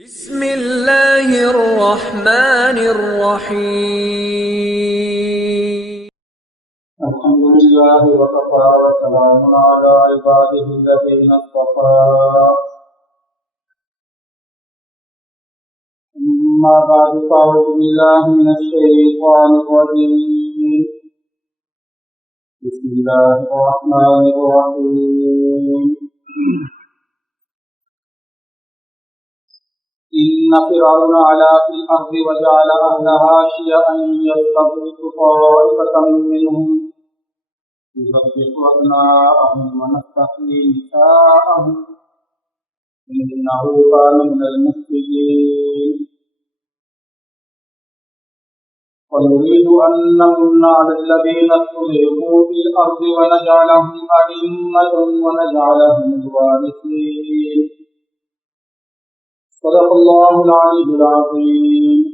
بسم اللہ الرحمن الرحیم الحمد لله وكفى وسلام على عباده الذين اصطفى أما بعد فأعوذ بالله من الشيطان الرجيم بسم الله الرحمن الرحيم إن فرعون علا في الأرض وجعل أهلها شيعا يستضعف طائفة منهم يذبح أبناءهم ويستحيي نساءهم إنه كان من المفسدين ونريد أن نمن على الذين استضعفوا في الأرض ونجعلهم أئمة ونجعلهم الوارثين صدق الله العلي العظيم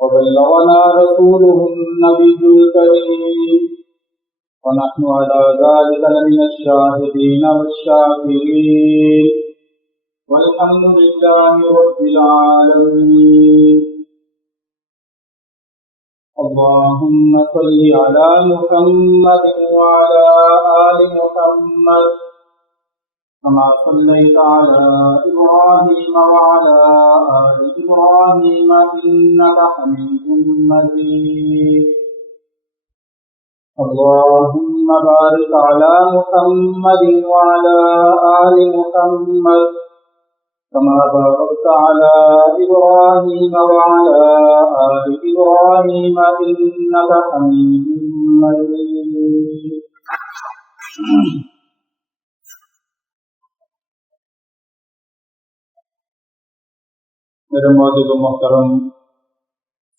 وبلغنا رسوله النبي الكريم ونحن على ذلك لمن الشاهدين والشاكرين والحمد لله رب العالمين اللهم صل على محمد وعلى آل محمد كما صليت على إبراهيم وعلى آل إبراهيم إنك حميد مجيد اللهم بارك على محمد وعلى آل محمد كما باركت على إبراهيم وعلى آل إبراهيم إنك حميد مجيد میرے معزز و محترم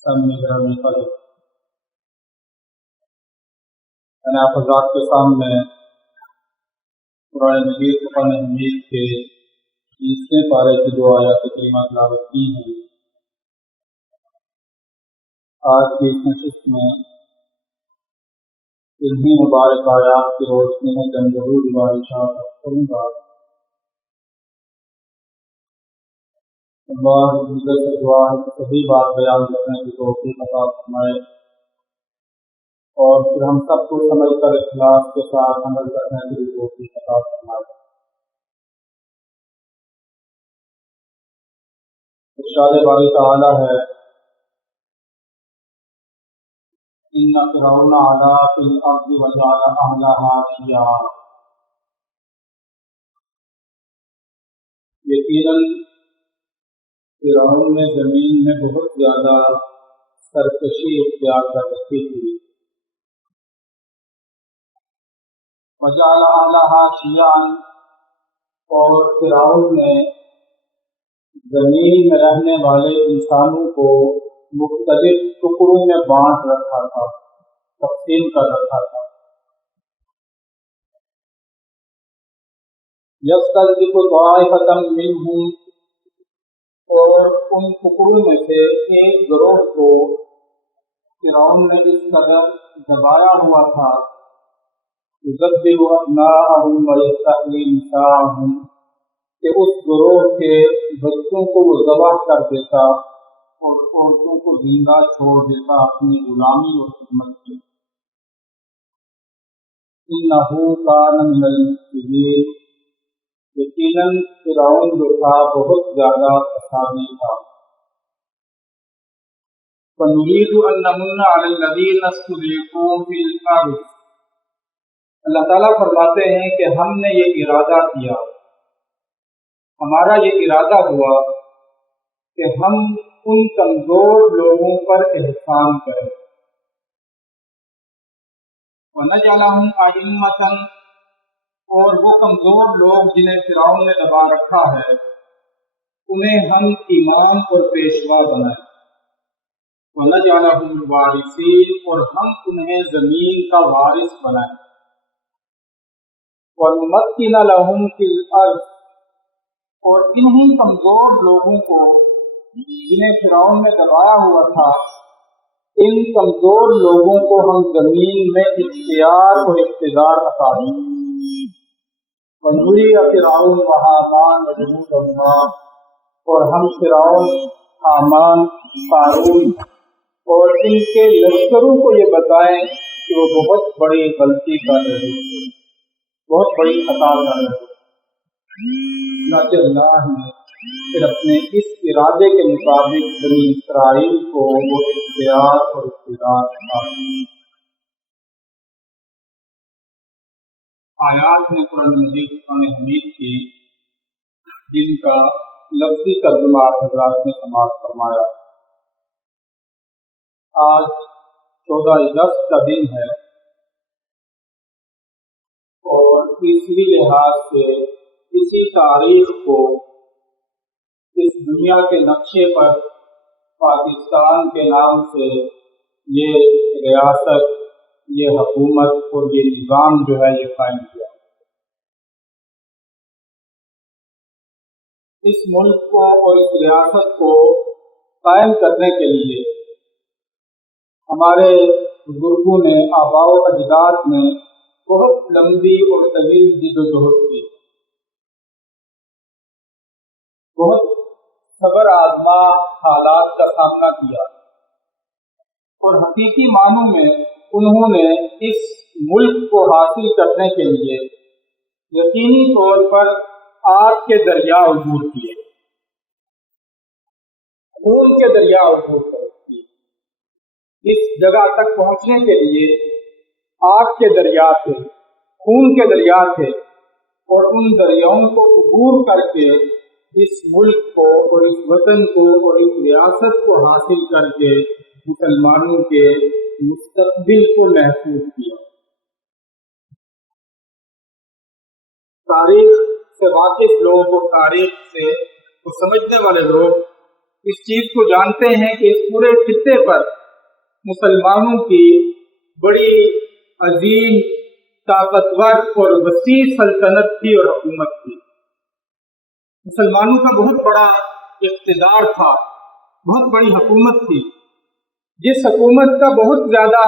سامعین گرامی قدر، میں نے آپ حضرات کے سامنے قرآن مجید فقہ حمید کے 30ویں پارے کی 2 آیات کریمہ تلاوت کی ہیں۔ آج کی اس نشست میں انہی مبارک آیات کی روشنی میں چند ضرور گزارشات کروں گا۔ اللہ عزت سے دعا ہے کہ صحیح بات بیان کرنے کی توفیق عطا فرمائے اور پھر ہم سب کو سمجھ کر اخلاص کے ساتھ عمل کرنے کی توفیق عطا فرمائے۔ ارشاد باری تعالی ہے ان فرعون علا فی الارض وجعل اہلها شیعا، یقیناً فرعون نے زمین میں بہت زیادہ سرکشی اختیار کر رکھی تھی۔ وجعل اہلها شیعا، اور فرعون نے زمین میں رہنے والے انسانوں کو مختلف ٹکڑوں میں بانٹ رکھا تھا، تقسیم کر رکھا تھا۔ یستضعف طائفة منهم، اور ان ٹکڑوں میں سے ایک گروہ کو فرعون نے اس قدر دبایا ہوا تھا یذبح ابناءهم ویستحیی نساءهم، کہ اس گروہ کے بچوں کو وہ ذبح کر دیتا اور عورتوں کو زندہ چھوڑ دیتا اپنی غلامی اور خدمت کی۔ انہ کان من المفسدین، یقیناً فرعون جو تھا بہت زیادہ فسادی تھا۔ فَنُرِيدُ أَن نَّمُنَّ عَلَى الَّذِينَ اسْتُضْعِفُوا فِي الْأَرْضِ، اللہ تعالیٰ فرماتے ہیں کہ ہم نے یہ ارادہ کیا، ہمارا یہ ارادہ ہوا کہ ہم ان کمزور لوگوں پر احسان کریں۔ وَنَجْعَلَهُمْ أَئِمَّةً، اور وہ کمزور لوگ جنہیں فرعون نے دبا رکھا ہے انہیں ہم امام اور پیشوا بنائیں۔ وَنَجْعَلَهُمُ الْوَارِثِينَ، اور ہم انہیں زمین کا وارث بنائیں۔ وَنُمَكِّنَ لَهُمْ فِي الْأَرْضِ، اور انہی کمزور لوگوں کو جنہیں فرعون نے دبایا ہوا تھا، ان کمزور لوگوں کو ہم زمین میں اختیار اور اقتدار عطا دیں۔ وَنُرِيَ فِرْعَوْنَ وَهَامَانَ وَجُنُودَهُمَا، اور ہم فرعون، حامان، قارون اور ان کے لشکروں کو یہ بتائیں کہ وہ بہت بڑی غلطی کر رہے تھے، بہت بڑی خطا کر رہے تھے۔ لیکن اللہ نے پھر اپنے اس ارادے کے مطابق بنی اسرائیل کو وہ اختیار اور اقتدار عطا کیا۔ آیات میں قرآن مجید قرآن حمید کی جن کا لفظی ترجمہ حضرات نے سماعت فرمایا۔ آج 14 اگست کا دن ہے اور عیسوی لحاظ سے اسی تاریخ کو اس دنیا کے نقشے پر پاکستان کے نام سے یہ ریاست، یہ حکومت اور یہ نظام جو ہے یہ قائم کیا۔ اس ملک کو اور اس ریاست کو قائم کرنے کے لیے ہمارے بزرگوں نے، آباء و اجداد نے بہت لمبی اور طویل جدوجہد کی، بہت صبر آزما حالات کا سامنا کیا اور حقیقی معنوں میں انہوں نے اس ملک کو حاصل کرنے کے لیے یقینی طور پر آگ کے دریا عبور کیے، خون کے دریا عبور کیے۔ اس جگہ تک پہنچنے کے لیے آگ کے دریا تھے، خون کے دریا تھے، اور ان دریاؤں کو عبور کر کے اس ملک کو اور اس وطن کو اور اس ریاست کو حاصل کر کے مسلمانوں کے مستقبل کو محفوظ کیا۔ تاریخ سے واقف لوگ اور تاریخ سے وہ سمجھنے والے لوگ اس چیز کو جانتے ہیں کہ اس پورے خطے پر مسلمانوں کی بڑی عظیم، طاقتور اور وسیع سلطنت تھی اور حکومت تھی۔ مسلمانوں کا بہت بڑا اقتدار تھا، بہت بڑی حکومت تھی، جس حکومت کا بہت زیادہ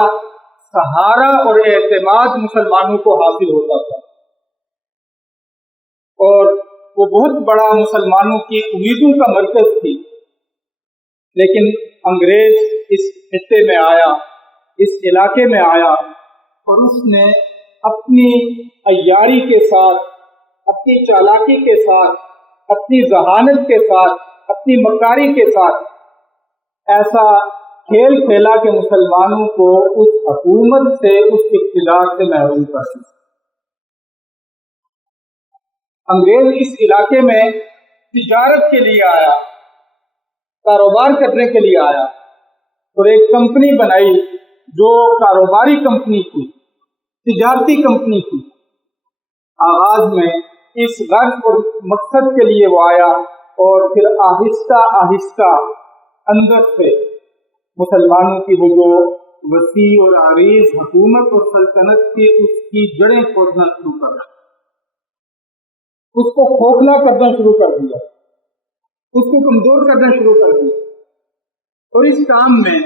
سہارا اور اعتماد مسلمانوں کو حاصل ہوتا تھا، اور وہ بہت بڑا مسلمانوں کی امیدوں کا مرکز تھی۔ لیکن انگریز اس خطے میں آیا، اس علاقے میں آیا، اور اس نے اپنی عیاری کے ساتھ، اپنی چالاکی کے ساتھ، اپنی ذہانت کے ساتھ، اپنی مکاری کے ساتھ ایسا کھیل کھیلا کہ مسلمانوں کو اس حکومت سے، اس اقتدار سے محروم کر دیا۔ انگریز اس علاقے میں تجارت کے لیے آیا، کاروبار کرنے کے لیے آیا، اور ایک کمپنی بنائی جو کاروباری کمپنی تھی، تجارتی کمپنی تھی۔ آغاز میں اس غرض اور مقصد کے لیے وہ آیا، اور پھر آہستہ آہستہ اندر سے مسلمانوں کی وہ جو وسیع اور عریض حکومت اور سلطنت تھی، اس کی جڑیں کھودنا شروع کر دیا، اس کو کھوکھلا کرنا شروع کر دیا، اس کو کمزور کرنا شروع کر دیا، اور اس کام میں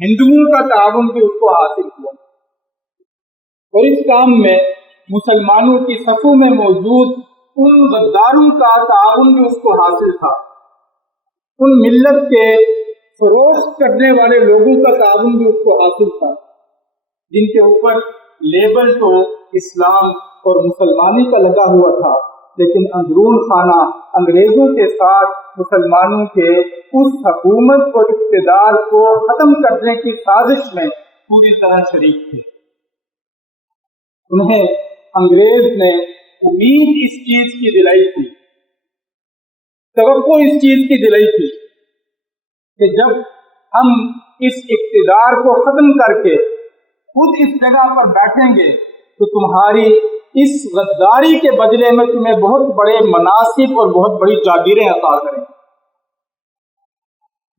ہندوؤں کا تعاون بھی اس کو حاصل ہوا، اور اس کام میں مسلمانوں کی صفوں میں موجود ان غداروں کا تعاون بھی اس کو حاصل تھا، ان ملت کے فروخت کرنے والے لوگوں کا تعاون بھی اس کو حاصل تھا، جن کے اوپر لیبل تو اسلام اور مسلمانی کا لگا ہوا تھا، لیکن اندرون خانہ انگریزوں کے ساتھ مسلمانوں کے اس حکومت اور اقتدار کو ختم کرنے کی سازش میں پوری طرح شریک تھے۔ انہیں انگریز نے امید اس چیز کی دلائی تھی، توقع اس چیز کی دلائی تھی کہ جب ہم اس اقتدار کو ختم کر کے خود اس جگہ پر بیٹھیں گے تو تمہاری اس غداری کے بدلے میں تمہیں بہت بڑے مناصب اور بہت بڑی جاگیریں عطا کریں گے،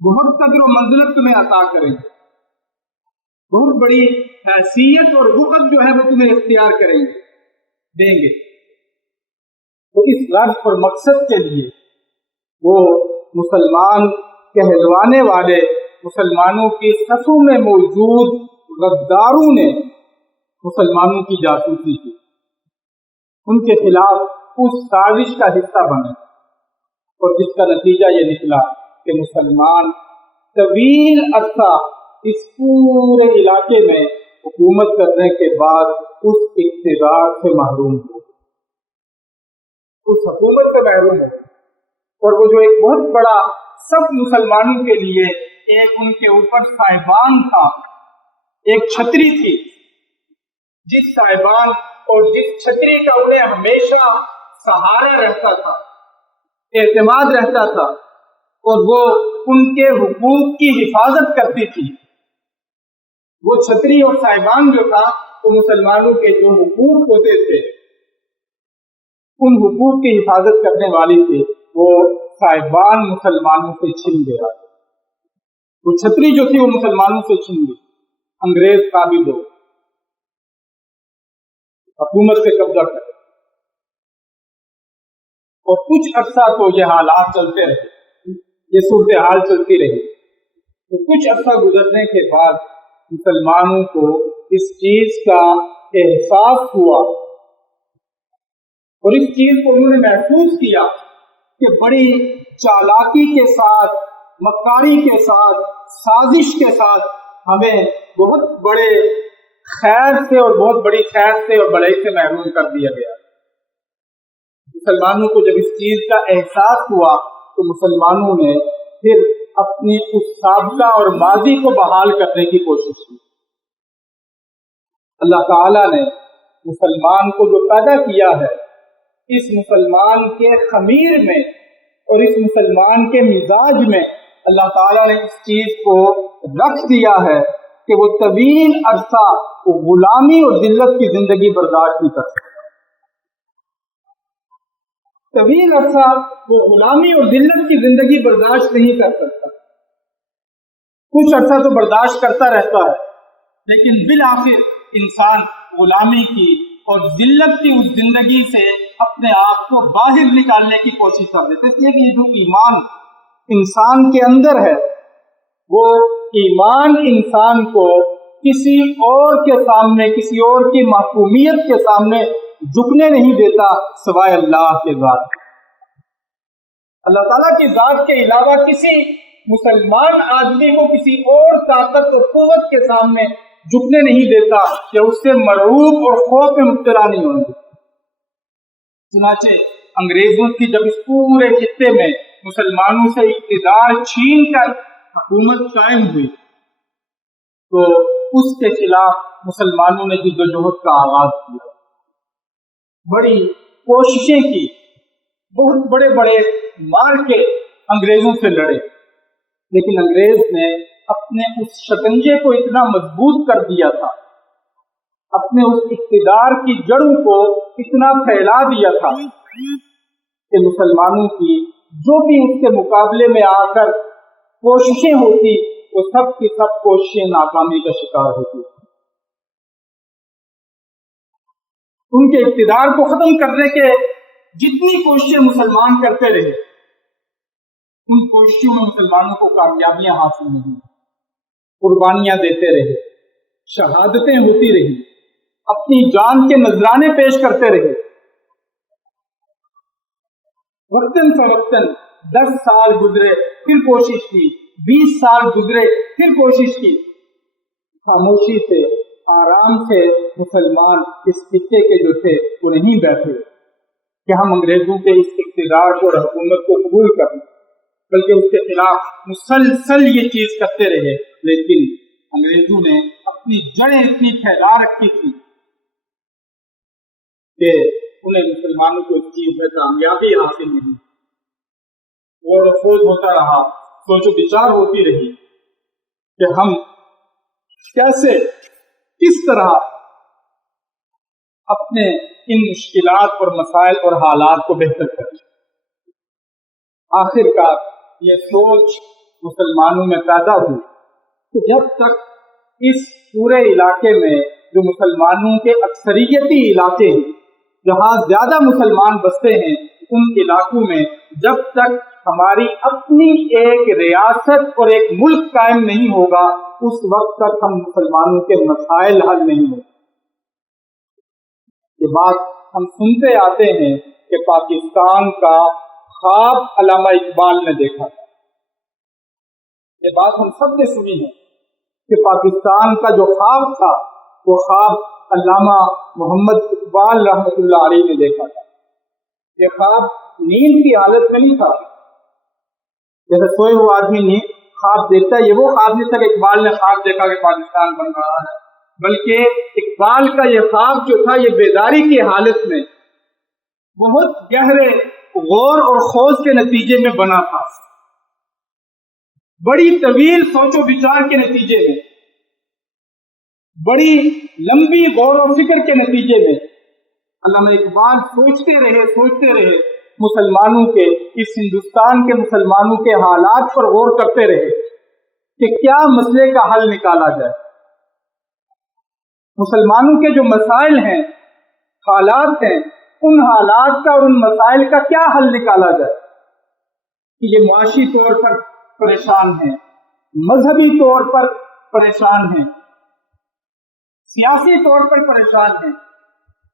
بہت قدر و منزلت تمہیں عطا کریں گے، بہت بڑی حیثیت اور وقت جو ہے وہ تمہیں اختیار کریں گے، دیں گے۔ تو اس غرض اور مقصد کے لیے وہ مسلمان کہلوانے والے مسلمانوں کی صفوں میں موجود غداروں نے مسلمانوں کی جاسوسی کی، ان کے خلاف اس سازش کا حصہ بنے، اور جس کا نتیجہ یہ نکلا کہ مسلمان طویل عرصہ اس پورے علاقے میں حکومت کرنے کے بعد اس اقتدار سے محروم ہو، اس حکومت سے محروم ہو، اور وہ جو ایک بہت بڑا سب مسلمانوں کے لیے ایک ان کے اوپر صاحبان تھا، ایک چھتری تھی، جس صاحبان اور جس چھتری کا انہیں ہمیشہ سہارا رہتا تھا، اعتماد رہتا تھا، اور وہ ان کے حقوق کی حفاظت کرتی تھی. وہ چھتری اور صاحبان جو تھا وہ مسلمانوں کے جو حقوق ہوتے تھے ان حقوق کی حفاظت کرنے والی تھی. وہ صاحبان مسلمانوں سے چھن گیا، وہ چھتری جو تھی وہ مسلمانوں سے چھن گئی. انگریز قابض ہو، حکومت سے قبضہ کر، اور کچھ عرصہ تو یہ حالات چلتے رہے، یہ صورتحال چلتی رہی. تو کچھ عرصہ گزرنے کے بعد مسلمانوں کو اس چیز کا احساس ہوا اور اس چیز کو انہوں نے محسوس کیا کہ بڑی چالاکی کے ساتھ، مکاری کے ساتھ، سازش کے ساتھ ہمیں بہت بڑے خیر سے اور بہت بڑی خیر سے اور بڑائی سے محروم کر دیا گیا. مسلمانوں کو جب اس چیز کا احساس ہوا تو مسلمانوں نے پھر اپنی اس سابقہ اور ماضی کو بحال کرنے کی کوشش کی. اللہ تعالیٰ نے مسلمان کو جو پیدا کیا ہے، اس مسلمان کے خمیر میں اور اس مسلمان کے مزاج میں اللہ تعالیٰ نے اس چیز کو رکھ دیا ہے کہ وہ طویل عرصہ غلامی اور ذلت کی زندگی برداشت نہیں کر سکتا. طویل عرصہ وہ غلامی اور ذلت کی زندگی برداشت نہیں کر سکتا. کچھ عرصہ تو برداشت کرتا رہتا ہے، لیکن بالآخر انسان غلامی کی اور ذلت کی اس زندگی سے اپنے آپ کو باہر نکالنے کی کوشش کر دیتے. اس لیے کہ یہ جو ایمان انسان کے اندر ہے، وہ ایمان انسان کو کسی اور کے سامنے، کسی اور کی محکومیت کے سامنے جھکنے نہیں دیتا سوائے اللہ کے ذات. اللہ تعالیٰ کی ذات کے علاوہ کسی مسلمان آدمی کو کسی اور طاقت اور قوت کے سامنے جھکنے نہیں دیتا کہ اس سے مرعوب اور خوف میں مبتلا نہیں ہوں گے. چنانچہ انگریزوں کی جب اس پورے خطے میں مسلمانوں سے اقتدار چھین کر حکومت قائم ہوئی تو اس کے خلاف مسلمانوں نے جدوجہد کا آغاز کیا، بڑی کوششیں کی، بہت بڑے بڑے مار کے انگریزوں سے لڑے، لیکن انگریز نے اپنے اس شکنجے کو اتنا مضبوط کر دیا تھا، اپنے اس اقتدار کی جڑوں کو اتنا پھیلا دیا تھا کہ مسلمانوں کی جو بھی اس کے مقابلے میں آ کر کوششیں ہوتی وہ سب کی سب کوششیں ناکامی کا شکار ہوتی. ان کے اقتدار کو ختم کرنے کے جتنی کوششیں مسلمان کرتے رہے، ان کوششوں میں مسلمانوں کو کامیابیاں حاصل نہیں، قربانیاں دیتے رہے، شہادتیں ہوتی رہی، اپنی جان کے نذرانے پیش کرتے رہے. وقتاً فوقتاً 10 سال گزرے پھر کوشش کی، 20 سال گزرے پھر کوشش کی. خاموشی سے، آرام سے مسلمان اس خطے کے جو تھے وہ نہیں بیٹھے کہ ہم انگریزوں کے اس اقتدار اور حکومت کو قبول کریں، بلکہ اس کے خلاف مسلسل یہ چیز کرتے رہے. لیکن انگریزوں نے اپنی جڑیں اتنی پھیلا رکھی تھی کہ انہیں مسلمانوں کو اس چیز میں کامیابی حاصل نہیں. غور و خوض ہوتا رہا، سوچ و بچار ہوتی رہی کہ ہم کیسے، کس طرح اپنے ان مشکلات اور مسائل اور حالات کو بہتر کریں. آخر کار یہ سوچ مسلمانوں میں پیدا ہوئی کہ جب تک اس پورے علاقے میں جو مسلمانوں کے اکثریتی علاقے ہیں، جہاں زیادہ مسلمان بستے ہیں، ان علاقوں میں جب تک ہماری اپنی ایک ریاست اور ایک ملک قائم نہیں ہوگا، اس وقت تک ہم مسلمانوں کے مسائل حل نہیں ہوں گے. یہ بات ہم سنتے آتے ہیں کہ پاکستان کا خواب علامہ اقبال نے دیکھا تھا. یہ بات ہم سب نے سنی ہے کہ پاکستان کا جو خواب تھا وہ خواب علامہ محمد اقبال رحمۃ اللہ علیہ نے دیکھا تھا. یہ خواب نیند کی حالت میں نہیں تھا، جیسے سوئے ہوا آدمی خواب دیکھتا ہے، یہ وہ خواب نہیں تھا کہ اقبال نے خواب دیکھا کہ پاکستان بن رہا ہے، بلکہ اقبال کا یہ خواب جو تھا یہ بیداری کی حالت میں بہت گہرے غور اور خوض کے نتیجے میں بنا تھا، بڑی طویل سوچ و بچار کے نتیجے میں، بڑی لمبی غور و فکر کے نتیجے میں علامہ اقبال سوچتے رہے مسلمانوں کے، اس ہندوستان کے مسلمانوں کے حالات پر غور کرتے رہے کہ کیا مسئلے کا حل نکالا جائے. مسلمانوں کے جو مسائل ہیں، حالات ہیں، ان حالات کا اور ان مسائل کا کیا حل نکالا جائے کہ یہ معاشی طور پر پریشان ہیں، مذہبی طور پر پریشان ہیں، سیاسی طور پر پریشان ہیں،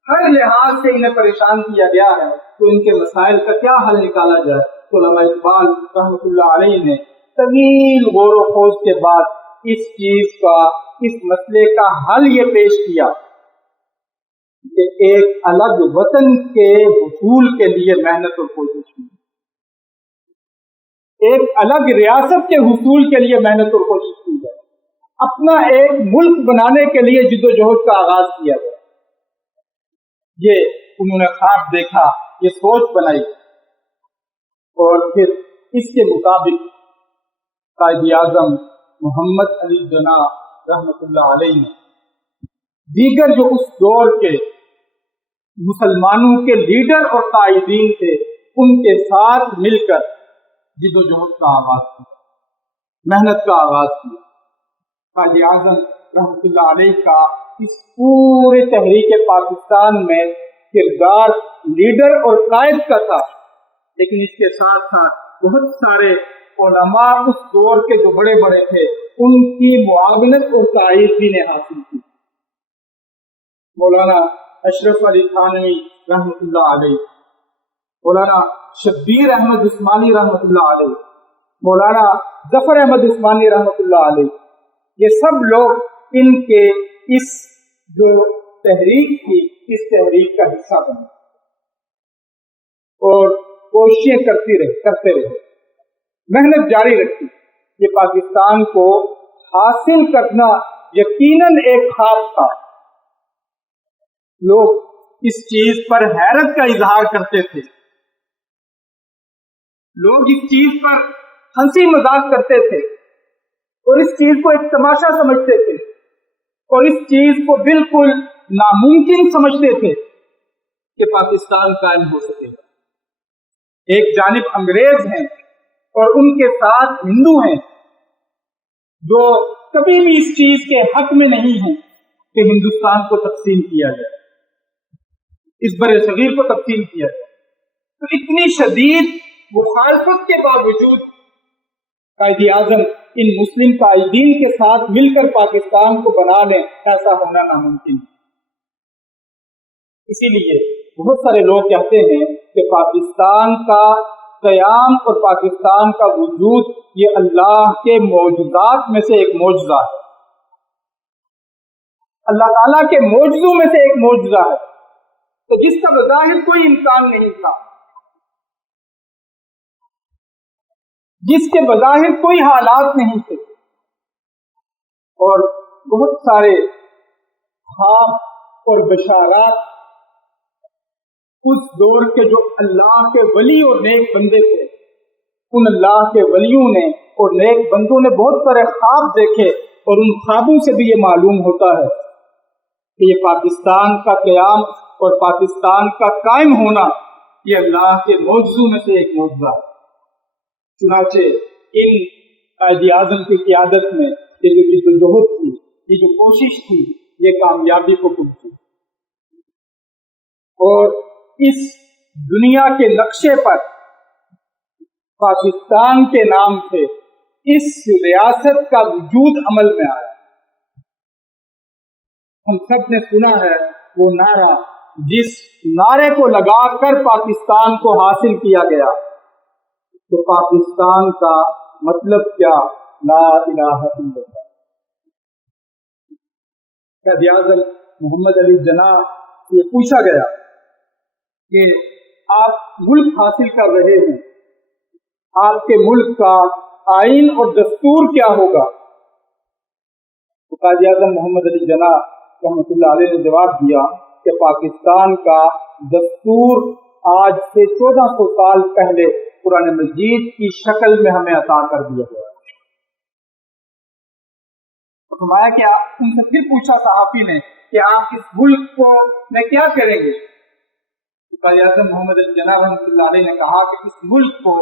ہر لحاظ سے انہیں پریشان کیا گیا ہے، تو ان کے مسائل کا کیا حل نکالا جائے. تو علامہ اقبال رحمۃ اللہ علیہ نے طویل غور و خوض کے بعد اس چیز کا، اس مسئلے کا حل یہ پیش کیا کہ ایک الگ وطن کے حصول کے لیے محنت اور کوشش کی، ایک الگ ریاست کے حصول کے لیے محنت اور کوشش کی جائے، اپنا ایک ملک بنانے کے لیے جد و جہد کا آغاز کیا جائے. یہ انہوں نے خواب دیکھا، یہ سوچ بنائی، اور پھر اس کے مطابق قائد اعظم محمد علی جناح رحمۃ اللہ علیہ نے دیگر جو اس دور کے مسلمانوں کے لیڈر اور قائدین تھے ان کے ساتھ مل کر جد و جہد کا آغاز کیا، محنت کا آغاز کیا. قائد اعظم رحمۃ اللہ علیہ کا اس پورے تحریک پاکستان میں کردار لیڈر اور قائد کا تھا، لیکن اس کے ساتھ ساتھ بہت سارے علماء اس دور کے جو بڑے بڑے تھے ان کی معاونت اور تائید بھی نے حاصل کی. مولانا اشرف علی تھانوی رحمۃ اللہ علیہ، مولانا شبیر احمد عثمانی رحمۃ اللہ علیہ، مولانا ظفر احمد عثمانی رحمۃ اللہ علیہ، یہ سب لوگ ان کے اس جو تحریک تھی اس تحریک کا حصہ بنے اور کوششیں کرتے رہے، محنت جاری رکھی. یہ پاکستان کو حاصل کرنا یقیناً ایک خواب تھا. لوگ اس چیز پر حیرت کا اظہار کرتے تھے، لوگ اس چیز پر ہنسی مذاق کرتے تھے اور اس چیز کو ایک تماشا سمجھتے تھے اور اس چیز کو بالکل ناممکن سمجھتے تھے کہ پاکستان قائم ہو سکے. ایک جانب انگریز ہیں اور ان کے ساتھ ہندو ہیں جو کبھی بھی اس چیز کے حق میں نہیں ہیں کہ ہندوستان کو تقسیم کیا جائے، اس بر صغیر کو تقسیم کیا جائے. تو اتنی شدید مخالفت کے باوجود قائد اعظم ان مسلم قائدین کے ساتھ مل کر پاکستان کو بنا لیں، ایسا ہونا ناممکن ہے. اسی لیے بہت سارے لوگ کہتے ہیں کہ پاکستان کا قیام اور پاکستان کا وجود یہ اللہ کے معجزات میں سے ایک معجزہ ہے، اللہ تعالیٰ کے معجزوں میں سے ایک معجزہ ہے، تو جس کا بظاہر کوئی امکان نہیں تھا، جس کے بظاہر کوئی حالات نہیں تھے، اور بہت سارے خواب اور بشارات اس دور کے جو اللہ کے ولی اور نیک بندے تھے، ان اللہ کے ولیوں نے اور نیک بندوں نے بہت سارے خواب دیکھے، اور ان خوابوں سے بھی یہ معلوم ہوتا ہے کہ یہ پاکستان کا قیام اور پاکستان کا قائم ہونا یہ اللہ کے معجزوں میں سے ایک معجزہ ہے. چنانچہ ان قائد اعظم کی قیادت میں یہ جو جدوجہد تھی، یہ جو کوشش تھی، یہ کامیابی کو پہنچی، اور اس دنیا کے نقشے پر پاکستان کے نام سے اس ریاست کا وجود عمل میں آیا. ہم سب نے سنا ہے وہ نعرہ، جس نعرے کو لگا کر پاکستان کو حاصل کیا گیا کہ پاکستان کا مطلب کیا، لا الہ الا اللہ۔ قائد اعظم محمد علی جناح سے پوچھا گیا کہ آپ ملک حاصل کر رہے ہیں، آپ کے ملک کا آئین اور دستور کیا ہوگا؟ تو قائد اعظم محمد علی جناح رحمۃ اللہ علیہ نے جواب دیا کہ پاکستان کا دستور آج سے 1400 سال پہلے قرآن مجید کی شکل میں ہمیں عطا کر دیا گیا۔ فرمایا کہ آپ ان سے پھر پوچھا صحافی نے کہ آپ اس ملک کو میں کیا کریں گے؟ قائد اعظم محمد علی جناح رحمۃ اللہ علیہ نے کہا کہ اس ملک کو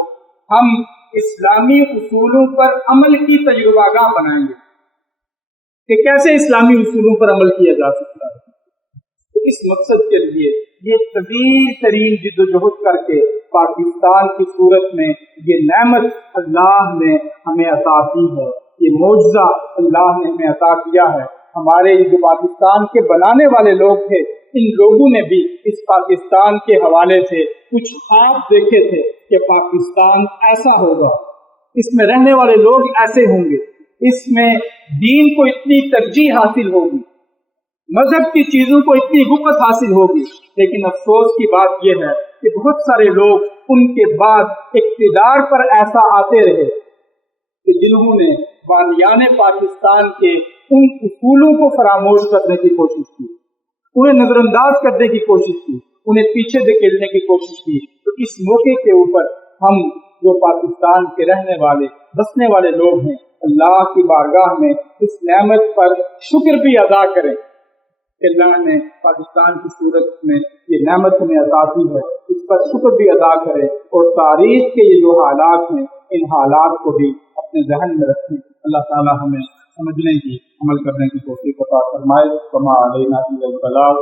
ہم اسلامی اصولوں پر عمل کی تجربہ گاہ بنائیں گے کہ کیسے اسلامی اصولوں پر عمل کیا جا سکتا ہے۔ تو اس مقصد کے لیے یہ طویل ترین جد و جہد کر کے پاکستان کی صورت میں یہ نعمت اللہ نے ہمیں عطا کی ہے، یہ معجزہ اللہ نے ہمیں عطا کیا ہے۔ ہمارے جو پاکستان کے بنانے والے لوگ تھے، ان لوگوں نے بھی اس پاکستان کے حوالے سے کچھ خواب دیکھے تھے کہ پاکستان ایسا ہوگا، اس میں رہنے والے لوگ ایسے ہوں گے، اس میں دین کو اتنی ترجیح حاصل ہوگی، مذہب کی چیزوں کو اتنی وقت حاصل ہوگی۔ لیکن افسوس کی بات یہ ہے کہ بہت سارے لوگ ان کے بعد اقتدار پر ایسا آتے رہے کہ جنہوں نے بامیان پاکستان کے ان اصولوں کو فراموش کرنے کی کوشش کی، انہیں نظر انداز کرنے کی کوشش کی، انہیں پیچھے دھکیلنے کی کوشش کی۔ تو اس موقع کے اوپر ہم جو پاکستان کے رہنے والے بسنے والے لوگ ہیں، اللہ کی بارگاہ میں اس نعمت پر شکر بھی ادا کریں کہ اللہ نے پاکستان کی صورت میں یہ نعمت ہمیں عطا کی ہے، اس پر شکر بھی ادا کریں اور تاریخ کے یہ جو حالات ہیں ان حالات کو بھی اپنے ذہن میں رکھیں۔ اللہ تعالی ہمیں سمجھنے کی، عمل کرنے کی توفیق عطا فرمائے۔ کما علینا الا البلاغ۔